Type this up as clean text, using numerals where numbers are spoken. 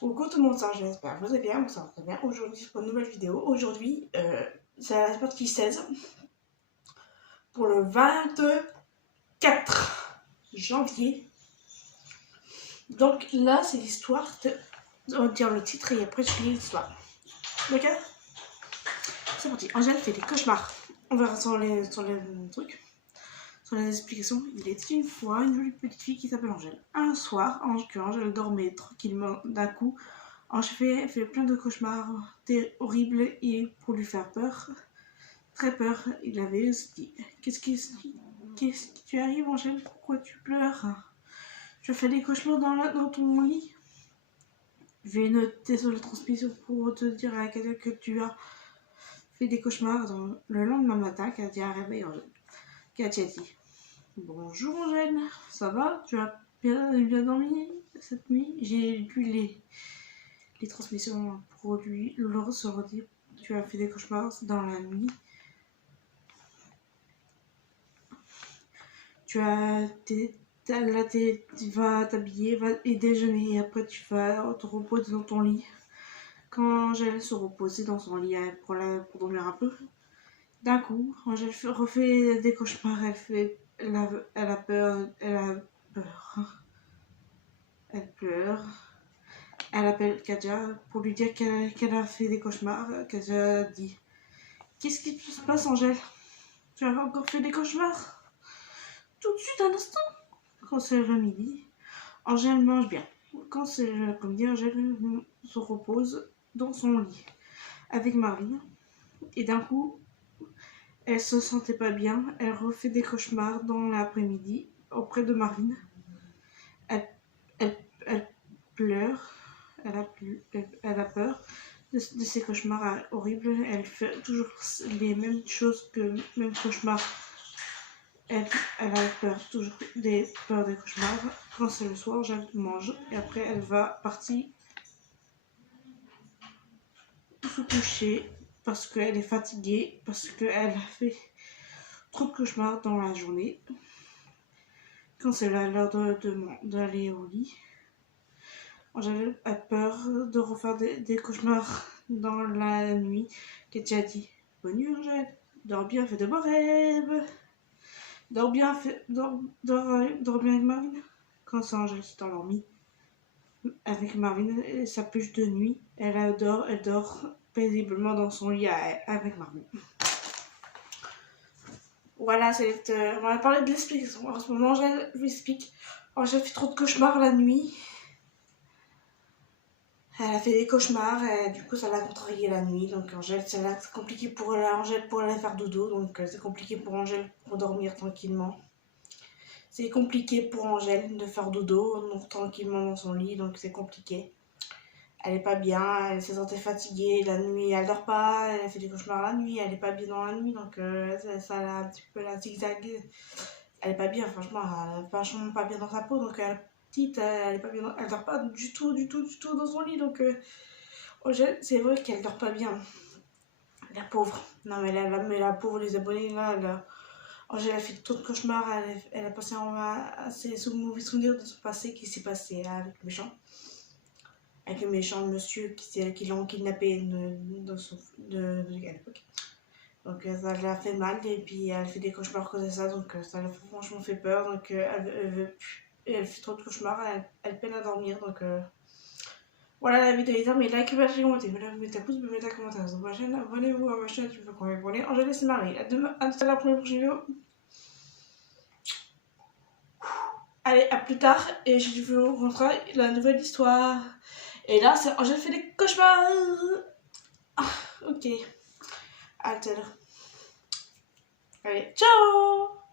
Coucou tout le monde, j'espère que vous allez bien, moi ça va très bien. Aujourd'hui, c'est pour une nouvelle vidéo. Aujourd'hui, c'est la partie 16 pour le 24 janvier. Donc là, c'est l'histoire de. On va dire le titre et après je lis l'histoire. D'accord? C'est parti. Angèle fait des cauchemars. On verra sur les trucs, sur les explications. Il était une fois une jolie petite fille qui s'appelle Angèle. Un soir, Angèle dormait tranquillement d'un coup. Angèle fait plein de cauchemars horribles et pour lui faire peur, très peur, il avait dit qu'est-ce qui tu arrive, Angèle? Pourquoi tu pleures? Je fais des cauchemars dans ton lit. Je vais noter sur la transmission pour te dire à quelqu'un que tu as fait des cauchemars le lendemain matin, qu'elle a dit à réveil Angèle. Qu'elle a dit bonjour Angèle, ça va? Tu as bien dormi cette nuit? J'ai lu les transmissions pour lui leur se redire tu as fait des cauchemars dans la nuit. Tu vas t'habiller et déjeuner et après tu vas te reposer dans ton lit. Quand Angèle se reposait dans son lit pour dormir un peu, d'un coup, Angèle refait des cauchemars, elle a peur, elle pleure. Elle appelle Katia pour lui dire qu'elle a fait des cauchemars. Katia dit qu'est-ce qui se passe, Angèle? Tu as encore fait des cauchemars? Tout de suite, un instant. Quand c'est le midi, Angèle mange bien. Quand c'est l'après-midi, Angèle se repose dans son lit avec Marie. Et d'un coup, elle se sentait pas bien. Elle refait des cauchemars dans l'après-midi auprès de Marine. Elle pleure. Elle a peur de ces cauchemars horribles. Elle fait toujours les mêmes choses même cauchemars. Elle a peur, toujours des peurs des cauchemars. Quand c'est le soir, elle mange et après elle va partir se coucher parce qu'elle est fatiguée, parce qu'elle a fait trop de cauchemars dans la journée. Quand c'est l'heure d'aller au lit, Angèle a peur de refaire des cauchemars dans la nuit. Katia dit bonne nuit Angèle, dors bien, fais de beaux rêves. Dors bien avec Marine. Quand c'est Angèle s'est endormie avec Marine, sa pluche de nuit, elle dort paisiblement dans son lit avec Marine. Voilà, on va parler de l'explication. En ce moment, Angèle lui explique. Angèle fait trop de cauchemars la nuit. Elle a fait des cauchemars et du coup ça l'a contrarié la nuit. Donc Angèle, c'est compliqué pour Angèle pour aller faire dodo. Donc c'est compliqué pour Angèle pour dormir tranquillement. C'est compliqué pour Angèle de faire dodo tranquillement dans son lit. Donc c'est compliqué. Elle est pas bien, elle se sentait fatiguée la nuit, elle dort pas, elle fait des cauchemars la nuit, elle est pas bien dans la nuit. Donc ça l'a un petit peu la zigzag. Elle est pas bien, franchement, elle est vachement pas bien dans sa peau. Donc petite, elle est pas bien, elle dort pas du tout dans son lit. Donc c'est vrai qu'elle dort pas bien, la pauvre. Non mais la pauvre, les abonnés là, Angèle a fait trop de cauchemars, elle a passé assez mauvais souvenirs de son passé qui s'est passé avec le méchant monsieur qui l'a kidnappé à l'époque. Donc ça l'a fait mal et puis elle fait des cauchemars cause de ça, donc ça l'a franchement fait peur. Donc elle fait trop de cauchemars, elle peine à dormir. Donc voilà la vidéo est terminée. Like, partagez, commentez, mettez un pouce bleu, mettez un commentaire sur ma chaîne, abonnez-vous à ma chaîne si vous voulez qu'on m'abonne. Angèle c'est Marie. À tout à la prochaine vidéo. Allez, à plus tard et je vous montrerai la nouvelle histoire. Et là, c'est Angèle fait des cauchemars. Ah, ok. À tout à l'heure. Allez, ciao!